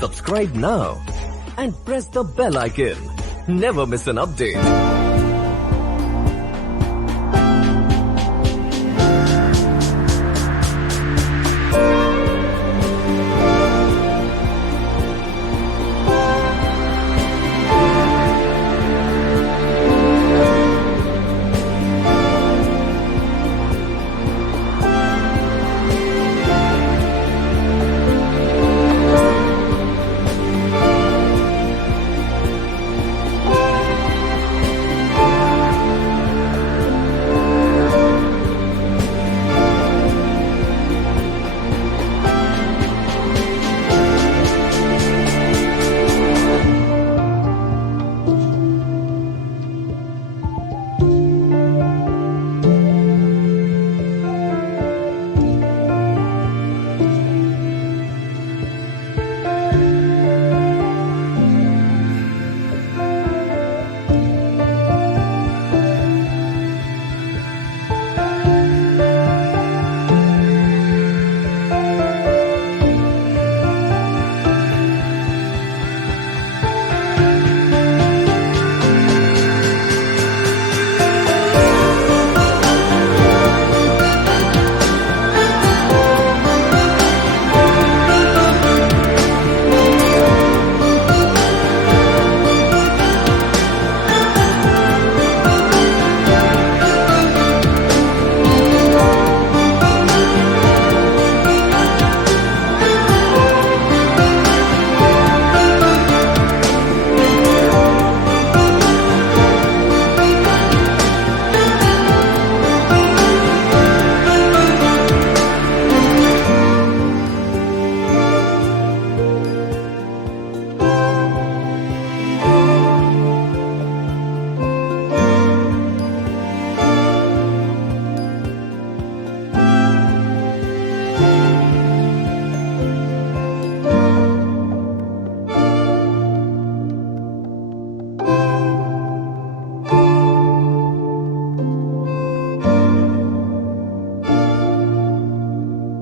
Subscribe now and press the bell icon. Never miss an update.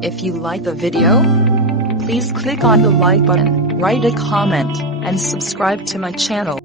If you like the video, please click on the like button, write a comment, and subscribe to my channel.